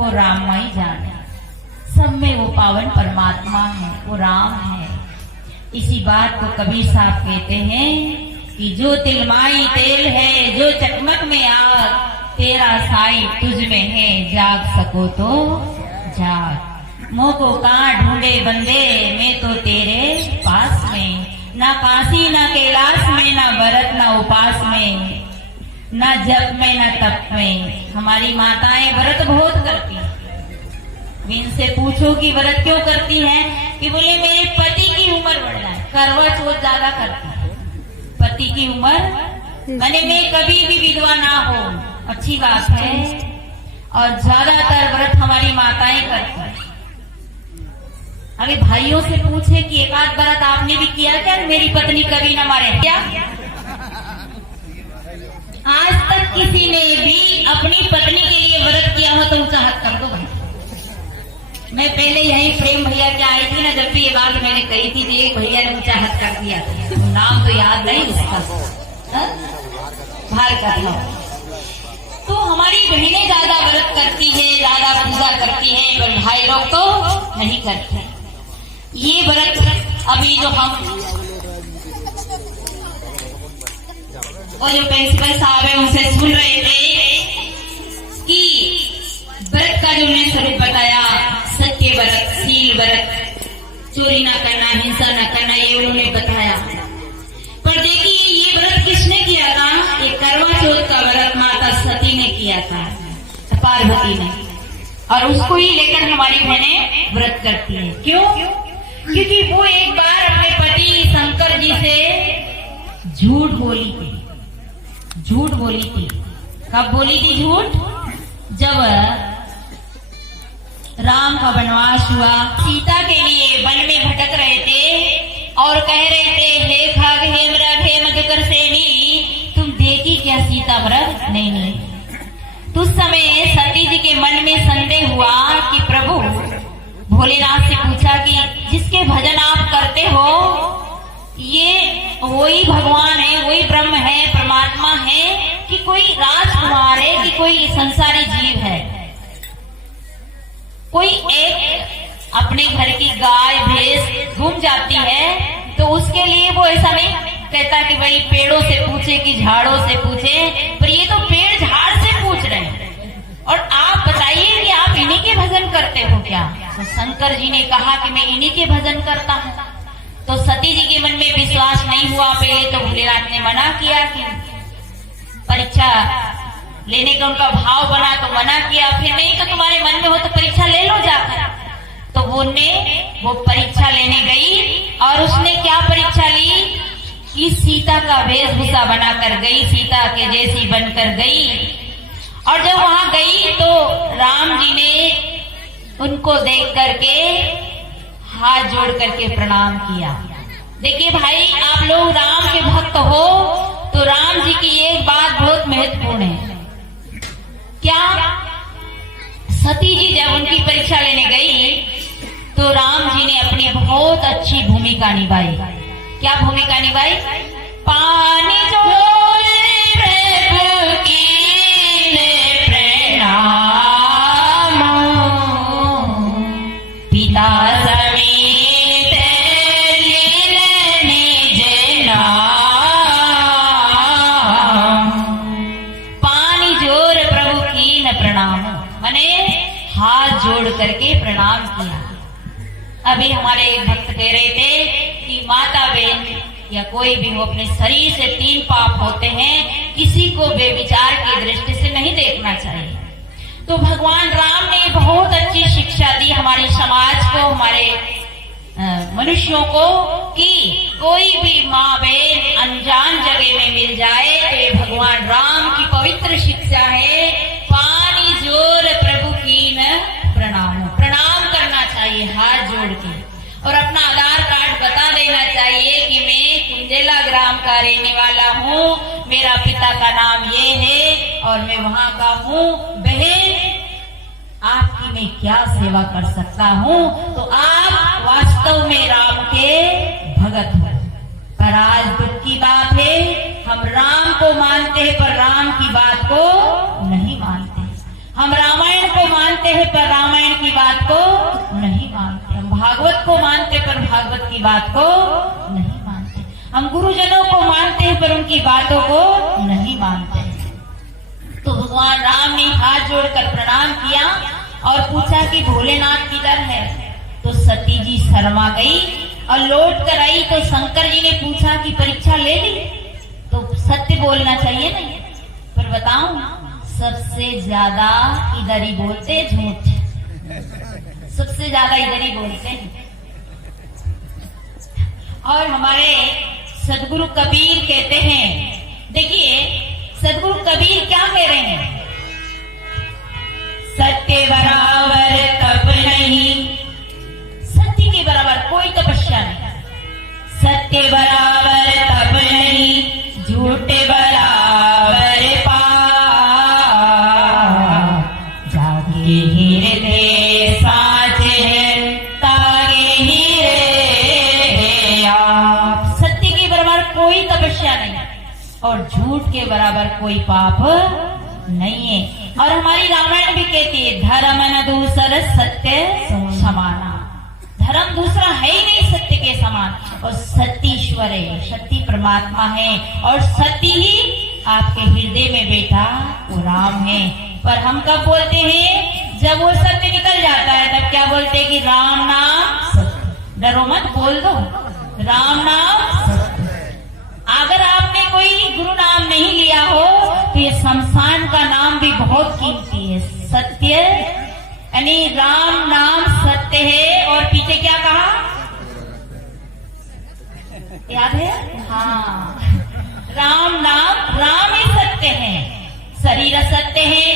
सबको राममय जाने। सब में वो पावन परमात्मा है, वो राम है। इसी बात को कबीर साहब कहते हैं कि जो तिलमाई तेल है, जो चकमक में आग, तेरा साई तुझ में है, जाग सको तो जाग। मोह को कहाँ ढूंढे बंदे, मैं तो तेरे पास में। ना काशी ना कैलाश में, ना व्रत ना उपास में, ना जप में ना तप में। हमारी माताएं व्रत बहुत करती हैं। इनसे पूछो कि व्रत क्यों करती हैं, कि बोले मेरे पति की उम्र बढ़ जाए, करवा चौथ ज्यादा करती है। पति की उम्र माने मैं कभी भी विधवा ना हो, अच्छी बात है। और ज्यादातर व्रत हमारी माताएं करती हैं। अभी भाइयों से पूछे कि एक आध व्रत आपने भी किया क्या, मेरी पत्नी कभी न मारे क्या? आज तक किसी ने भी अपनी पत्नी के लिए व्रत किया हो तो ऊंचा हाथ कर दो भाई। मैं पहले यही प्रेम भैया के आई थी ना, जब भी ये बात मैंने कही थी, एक भैया ने ऊंचा हाथ कर दिया था। नाम तो याद नहीं उसका, भार का था। तो हमारी बहनें ज्यादा व्रत करती है, ज्यादा पूजा करती है, पर भाई लोग तो नहीं करते। ये व्रत अभी जो हम और जो प्रिंसिपल साहब है उनसे सुन रहे थे कि व्रत का जो उन्होंने स्वरूप बताया, सत्य व्रत, शील व्रत, चोरी ना करना, हिंसा ना करना, ये उन्होंने बताया। पर देखिए ये व्रत किसने किया था? ये करवा चौथ का व्रत माता सती ने किया था, पार्वती ने। और उसको ही लेकर हमारी बहनें व्रत करती है। क्यों? क्योंकि वो एक बार अपने पति शंकर जी से झूठ बोली थी। झूठ बोली थी। कब बोली थी झूठ? जब राम का वनवास हुआ, सीता के लिए वन में भटक रहे थे और कह रहे थे, हे खग, हे मृग, हे मधुकर सेनी, तुम देखी क्या सीता मृग? नहीं। तो उस समय सती जी के मन में संदेह हुआ कि प्रभु, भोलेनाथ से पूछा कि जिसके भजन आप करते हो ये वही भगवान है, वही ब्रह्म है, परमात्मा है, कि कोई राजकुमार है, कि कोई संसारी जीव है? कोई एक अपने घर की गाय भैंस गुम जाती है तो उसके लिए वो ऐसा नहीं कहता कि भाई पेड़ों से पूछे कि झाड़ों से पूछे, पर ये तो पेड़ झाड़ से पूछ रहे हैं। और आप बताइए कि आप इन्हीं के भजन करते हो क्या? तो शंकर जी ने कहा कि मैं इन्हीं के भजन करता हूँ। तो सती जी के मन में विश्वास नहीं हुआ। पहले तो भोलेनाथ ने मना किया कि परीक्षा लेने का उनका भाव बना तो मना किया, फिर नहीं तो तुम्हारे मन में हो तो परीक्षा ले लो जाकर। तो वो परीक्षा लेने गई और उसने क्या परीक्षा ली कि सीता का वेशभूषा बनाकर गई, सीता के जैसी बनकर गई। और जब वहां गई तो राम जी ने उनको देख करके हाथ जोड़ करके प्रणाम किया। देखिए भाई, आप लोग राम के भक्त हो तो राम जी की एक बात बहुत महत्वपूर्ण है। क्या? सती जी जब उनकी परीक्षा लेने गई तो राम जी ने अपनी बहुत अच्छी भूमिका निभाई। क्या भूमिका निभाई? पानी जो प्रभु कीने प्रणाम, पिता समीत लीन निज नाम। पानी जोर प्रभु कीन प्रणाम, माने हाथ जोड़ करके प्रणाम किया। अभी हमारे एक भक्त कह रहे थे कि माता बहन या कोई भी हो, अपने शरीर से 3 पाप होते हैं, किसी को बेविचार की दृष्टि से नहीं देखना चाहिए। तो भगवान राम ने बहुत अच्छी शिक्षा दी हमारे समाज को, हमारे मनुष्यों को, कि कोई भी माँ बहन अनजान जगह में मिल जाए तो ये भगवान राम की पवित्र शिक्षा है, पानी जोर प्रभु कीन प्रणाम। प्रणाम करना चाहिए हाथ जोड़ के, और अपना आधार कार्ड बता देना चाहिए कि मैं कुंजेला ग्राम का रहने वाला हूँ, मेरा पिता का नाम ये है और मैं वहाँ का हूँ। बहन, आपकी मैं क्या सेवा कर सकता हूँ? तो आप वास्तव में राम के भगत हो। पर आज दुख की बात है, हम राम को मानते हैं पर राम की बात को नहीं मानते। हम रामायण को मानते हैं पर रामायण की बात को नहीं मानते, हम भागवत को मानते पर भागवत की बात को नहीं मानते, हम गुरुजनों को मानते हैं पर उनकी बातों को नहीं मानते। तो भगवान राम ने हाथ जोड़कर प्रणाम किया और पूछा कि भोलेनाथ किधर है। तो सती जी शर्मा गई और लौट कर आई तो शंकर जी ने पूछा कि परीक्षा ले ली। तो सत्य बोलना चाहिए नहीं, पर बताऊं सबसे ज्यादा इधर ही बोलते झूठ, सबसे ज्यादा इधर ही बोलते हैं। और हमारे सदगुरु कबीर कहते हैं, देखिए सदगुरु कबीर क्या कह रहे हैं, सत्य बराबर तप नहीं, सत्य के बराबर कोई तपस्या नहीं, सत्य बराबर तप नहीं, झूठे बराबर पाप, जागे हृदय साचे तागे हीरे आप। सत्य के बराबर कोई तपस्या नहीं और झूठ के बराबर कोई पाप नहीं है। और हमारी रामायण भी कहती है धर्म न दूसर सत्य समाना, धर्म दूसरा है ही नहीं सत्य के समान। और सतीश्वर है, सत्य परमात्मा है और सत्य ही आपके हृदय में बैठा वो राम है। पर हम कब बोलते हैं, जब वो सत्य निकल जाता है तब क्या बोलते हैं कि राम नाम सत्य। डरो मत, बोल दो राम नाम सत्य। अगर आपने कोई गुरु नाम नहीं लिया हो तो ये शमशान का नाम भी बहुत कीमती है। सत्य यानी राम नाम सत्य है। और पीछे क्या कहा, याद है? हाँ, राम नाम, राम ही सत्य है, शरीर असत्य है,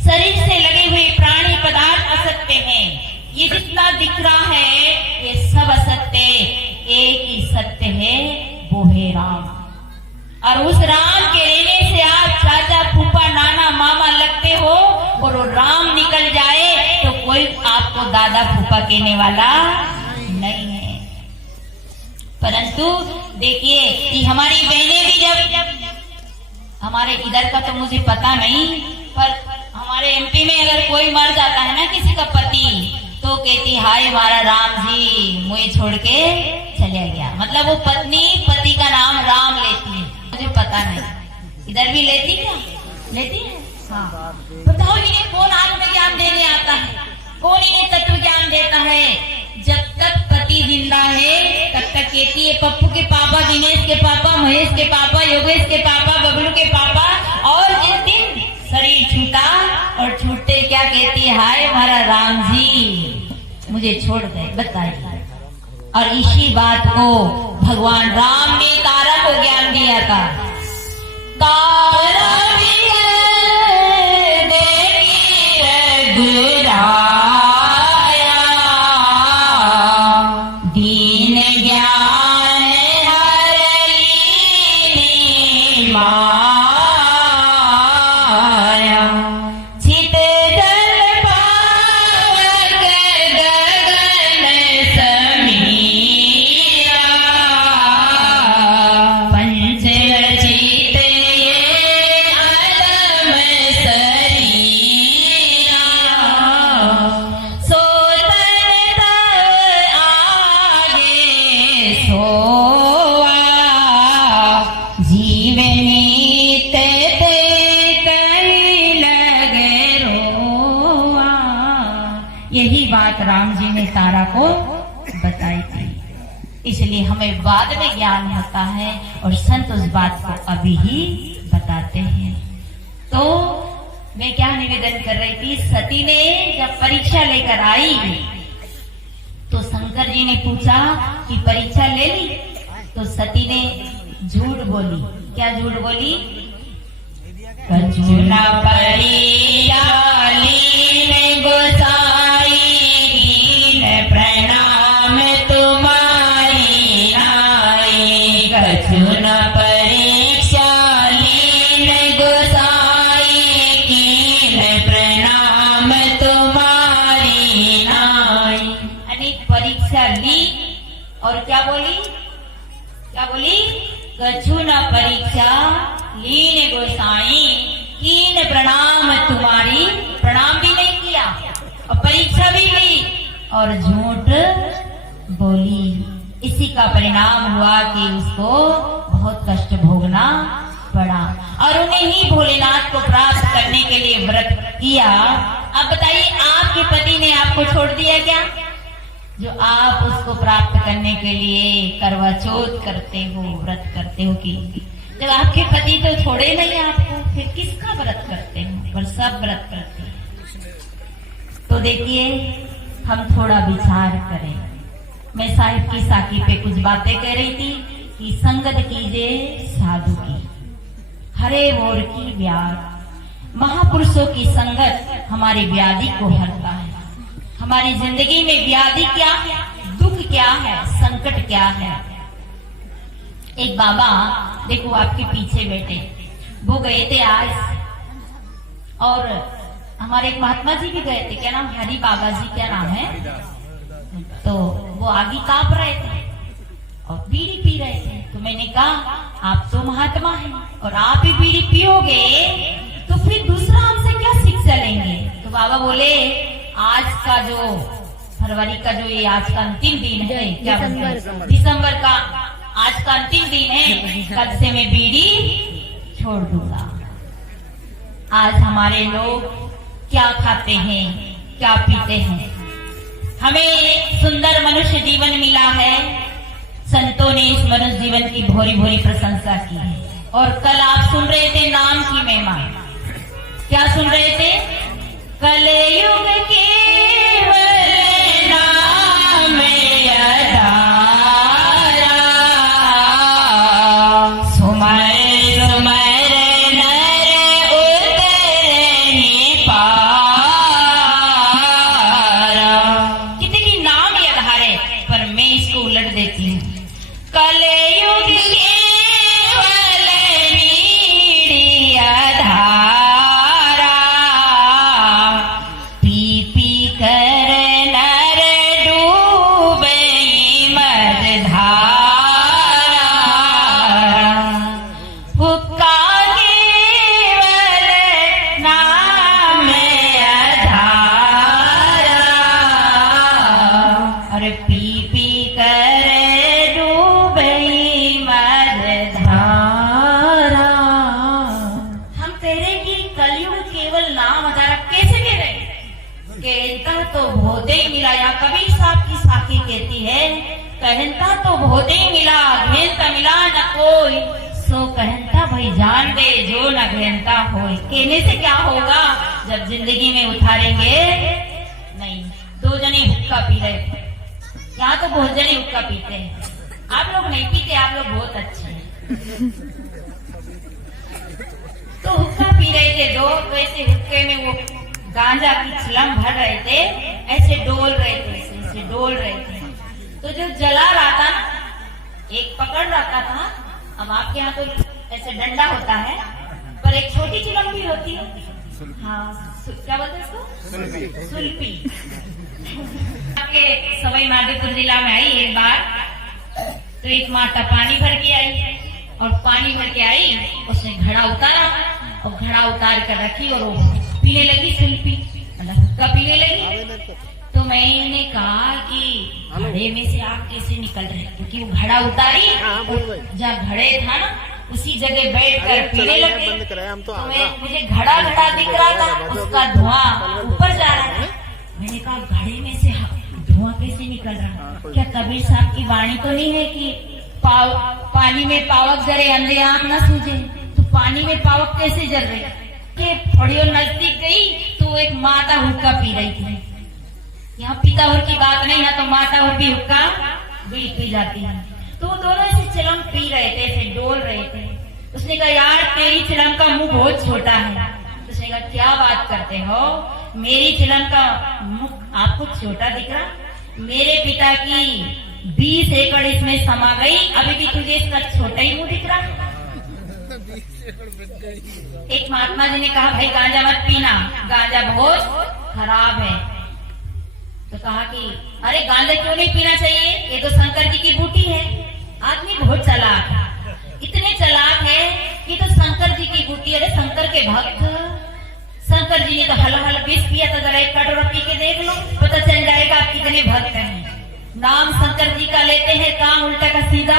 शरीर से लगे हुए प्राणी पदार्थ असत्य हैं, ये जितना दिख रहा है ये सब असत्य, एक ही सत्य है वो है राम। और उस राम के रहने से आप चाचा फूफा नाना मामा लगते हो और वो राम निकल जाए तो कोई आपको दादा फूफा कहने वाला नहीं है। परंतु देखिए कि हमारी बहनें भी जब हमारे इधर का तो मुझे पता नहीं, पर हमारे एमपी में अगर कोई मर जाता है ना किसी का पति, तो कहती हाय हमारा राम जी मुझे छोड़ के चले गया। मतलब वो पत्नी पति का नाम राम लेती है, मुझे पता नहीं इधर भी लेती क्या, लेती है? हाँ, बताओ इन्हें कौन आत्मज्ञान देने आता है, कौन इन्हें तत्व ज्ञान देता है? जब तक पति जिंदा है तब तक कहती है पप्पू के पापा, दिनेश के पापा, महेश के पापा, योगेश के पापा, बबलू के पापा। और जिस दिन शरीर छूटा और छूटते क्या कहती है, हाय हमारा राम जी मुझे छोड़ गए, बताइए। और इसी बात को भगवान राम ने तारा को ज्ञान दिया था। तारा दीन ज्ञान हरली माया, चित जल पावक गगन समीरा, पंच रचित ये अलम शरीरा, सोतन आगे सोआ, जीवनीत ते कई लगे रोआ। यही बात राम जी ने तारा को बताई थी, इसलिए हमें बाद में ज्ञान होता है और संत उस बात को अभी ही बताते हैं। तो मैं क्या निवेदन कर रही थी, सती ने जब परीक्षा लेकर आई तो शंकर जी ने पूछा कि परीक्षा ले ली, तो सती ने झूठ बोली। क्या झूठ बोली? कछुना परीक्षा लीन गोसाई, कीन प्रणाम तुम्हारी नाई, कछुना परीक्षा लीन गोसाई, कीन प्रणाम तुम्हारी नाई। अनेक परीक्षा ली और क्या बोली, क्या बोली? कछु न परीक्षा लीन गोसाई, कीन प्रणाम तुम्हारी, प्रणाम भी नहीं परीक्षा भी ली और झूठ बोली। इसी का परिणाम हुआ कि उसको बहुत कष्ट भोगना पड़ा और उन्हें ही भोलेनाथ को प्राप्त करने के लिए व्रत किया। अब बताइए, आपके पति ने आपको छोड़ दिया क्या? जो आप उसको प्राप्त करने के लिए करवा चौथ करते हो, व्रत करते हो कि जब आपके पति तो छोड़े नहीं आपको, फिर किसका व्रत करते हो? पर सब व्रत करते हैं। तो देखिए, हम थोड़ा विचार करें। मैं साहिब की साकी पे कुछ बातें कह रही थी कि संगत कीजिए साधु की, हरे मोर की व्याध। महापुरुषों की संगत हमारी व्याधि को हरता है। हमारी जिंदगी में व्याधि क्या है, दुख क्या है, संकट क्या है। एक बाबा देखो आपके पीछे बैठे, वो गए थे आज, और हमारे एक महात्मा जी भी गए थे, क्या नाम, हरि बाबा जी, क्या नाम है, तो वो आगे कांप रहे थे और बीड़ी पी रहे थे। तो मैंने कहा आप तो महात्मा हैं और आप ही बीड़ी पियोगे तो फिर दूसरा हमसे क्या शिक्षा लेंगे? तो बाबा बोले आज का जो फरवरी का जो ये आज का अंतिम दिन है, क्या दिसंबर का आज का अंतिम दिन है, कल से मैं बीड़ी छोड़ दूंगा। आज हमारे लोग क्या खाते हैं, क्या पीते हैं। हमें सुंदर मनुष्य जीवन मिला है, संतों ने इस मनुष्य जीवन की भोरी भोरी प्रशंसा की है। और कल आप सुन रहे थे नाम की महिमा, क्या सुन रहे थे? कलयुग केवल नाम आधारा, सुमर सुमर नर उतरहि पारा। कितनी नाम ये आधार है, पर मैं इसको उलट देती हूँ। कलयुग केवल नीड़ी आधारा, पी पी कर नर डूबे मझधारा। हुक्का केवल नाम आधारा, अरे पी पी कर डूबे मझधारा। हम कह रहे कि कलयुग केवल नाम आधारा, कैसे कह रहे? कहता तो भोदे मिला, या कबीर साहब की साखी कहती है, कहता तो भोदे मिला, घेनता मिला न कोई, सो कहता भाई जान दे जो न घेनता हो। कहने से क्या होगा जब जिंदगी में उतारेंगे नहीं। दो जने हुक्का पी रहे थे, यहाँ तो बहुत जने हुक्का पीते हैं, आप लोग नहीं पीते, आप लोग बहुत अच्छे हैं। तो हुक्का पी रहे थे दो, वैसे हुक्के में वो गांजा की चिलम भर रहे थे, ऐसे डोल रहे थे, ऐसे डोल रहे थे। तो जो जला रहा था ना, एक पकड़ रखा था। अब आपके यहाँ तो ऐसे डंडा होता है, पर एक छोटी चिलम भी होती है, हाँ क्या बोलते हैं इसको, सुल्पी। आपके सवाई माधोपुर जिला में आई एक बार, तो एक माता पानी भर के आई, और पानी भर के आई, उसने घड़ा उतारा और घड़ा उतार कर रखी और वो पीने लगी, सुल्पी मतलब हुक्का पीने लगी। तो मैंने कहा कि घड़े में से आग कैसे निकल रही, क्योंकि वो घड़ा उतारी, जहाँ घड़े था ना उसी जगह बैठ कर पीने लगे। तो मुझे घड़ा घड़ा दिख रहा था, उसका धुआं ऊपर जा रहा था। मैंने कहा घड़े में से धुआं कैसे निकल रहा? क्या कबीर साहब की वाणी तो नहीं है कि पानी में पावक जरे अंधे आंख न सूझे? तो पानी में पावक कैसे जल रही? के थोड़ी नजदीक गई तो एक माता हुक्का पी रही थी। यहाँ पिता और की बात नहीं है, तो माता और भी हुक्का भी पी जाती है। तो वो दोनों ऐसे चिलम पी रहे थे, ऐसे डोल रहे थे। उसने कहा यार तेरी चिलम का मुंह बहुत छोटा है। उसने कहा क्या बात करते हो, मेरी चिलम का मुंह आपको छोटा दिख रहा? मेरे पिता की 20 एकड़ इसमें समा गई, अभी भी तुझे इसका छोटा ही मुंह दिख रहा? एक महात्मा जी ने कहा भाई गांजा मत पीना, गांजा बहुत खराब है। तो कहा कि अरे गांजा क्यों नहीं पीना चाहिए, ये तो शंकर जी की बूटी है। आदमी बहुत चालाक है, इतने चालाक है कि तो शंकर जी की बूटी, अरे शंकर के भक्त, शंकर जी ने तो हल हल विष पिया था, जरा एक कटोरा पी के देख लो। कितने भक्त हैं, नाम शंकर जी का लेते हैं, काम उल्टा का सीधा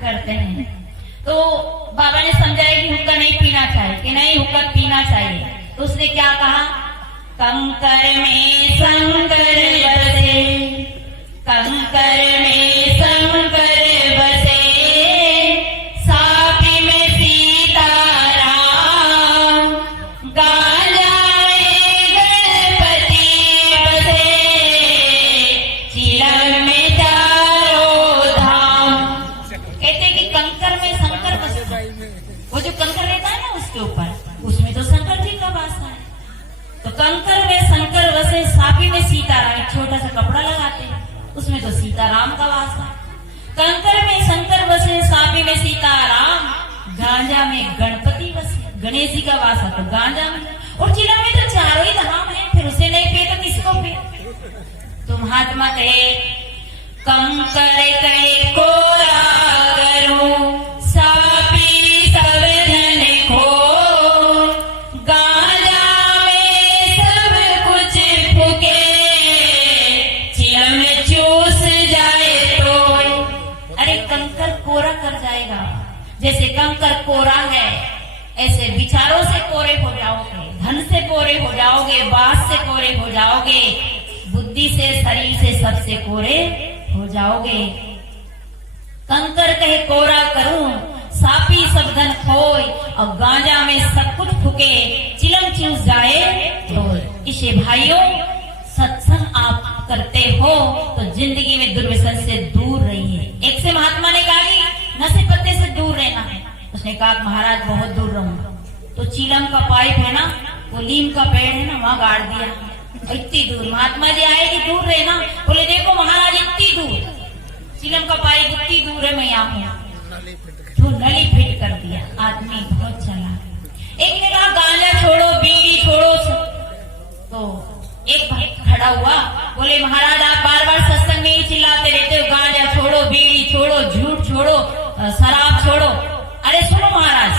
करते हैं। तो बाबा ने समझाया कि हुक्का नहीं पीना चाहिए, कि नहीं हुक्का पीना चाहिए। तो उसने क्या कहा, कंकर में शंकर बसे, कंकर में शंकर बसे, सापी में सीताराम, गांजा में गणपति बसे, चिलम में चारों धाम। कहते कि कंकर में शंकर बसे, वो जो कंकर रहता है ना उसके ऊपर, उसमें तो शंकर जी का वास है। तो कंकर में शंकर बसे, सापी में सीताराम, एक छोटा सा कपड़ा लगाते हैं, उसमें तो सीताराम का वास है। कंकर में शंकर बसे, सापी में सीताराम, गांजा में गणपति बसे, गणेश जी का वास है तो गांजा में, और चिलम में तो चारों ही धाम है, फिर उसे नहीं पिए तो किसको पिए। तो महात्मा कहे, कंकर कहे कोरा करूं, सापी सब धन खो, गांजा में सब कुछ फूके, चिलम में चूस जाए तो। अरे कंकर कोरा कर जाएगा, जैसे कंकर कोरा है, ऐसे विचारों से कोरे हो जाओगे, धन से कोरे हो जाओगे, बात से कोरे हो जाओगे, बुद्धि से, शरीर से, सबसे कोरे हो जाओगे। कंकर कहे कोरा करूं, सापी सब धन खोए, और गांजा में सब कुछ फूके, चिलम चूस जाए तो। इसे भाइयों, सत्संग आप करते हो तो जिंदगी में दुर्व्यसन से दूर रहिए। एक से महात्मा ने कहा कि नशे पत्ते से दूर रहना है। उसने कहा महाराज बहुत दूर रहूंगा। तो चीलम का पाइप है ना, वो नीम का पेड़ है ना, वहां गाड़ दिया, इतनी दूर। महात्मा जी आए कि दूर रहना, बोले देखो महाराज इतनी दूर, चीलम का पाइप इतनी दूर है, मैं यहाँ हूँ। तो नली फिट कर दिया। आदमी बहुत चला। एक ने कहा गांजा छोड़ो, बीड़ी छोड़ो। तो एक भाई खड़ा हुआ, बोले महाराज आप बार बार सत्संग में ही चिल्लाते रहते हो, गांजा छोड़ो, बीड़ी छोड़ो, झूठ छोड़ो, शराब छोड़ो। अरे सुनो महाराज,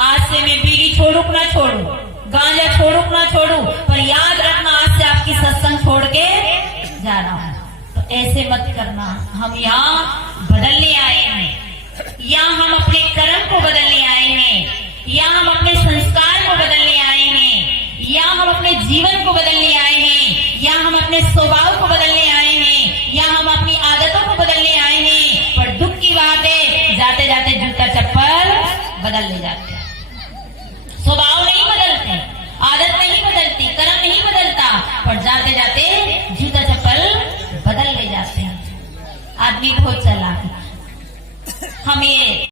आज से मैं बीड़ी छोड़ू ना छोड़ू, गांजा छोड़ू ना छोड़ू, पर याद रखना आज से आपकी सत्संग छोड़ के जा रहा हूँ। तो ऐसे मत करना। हम यहाँ बदलने आए हैं, यहाँ हम अपने कर्म को बदलने आए हैं, यहाँ हम अपने संस्कार को बदलने आए हैं, यहाँ हम अपने जीवन को बदलने आए हैं, यहाँ हम अपने स्वभाव को बदलने आए हैं, यहाँ हम अपनी आदतों को बदलने आए हैं। पर दुख की बात है, जाते जाते जूता चप्पल बदलने जाते हैं। स्वभाव नहीं बदलते, आदत नहीं बदलती, कर्म नहीं बदलता, पर जाते जाते जूता चप्पल बदल ले जाते हैं। आदमी बहुत चालाक है। हम ये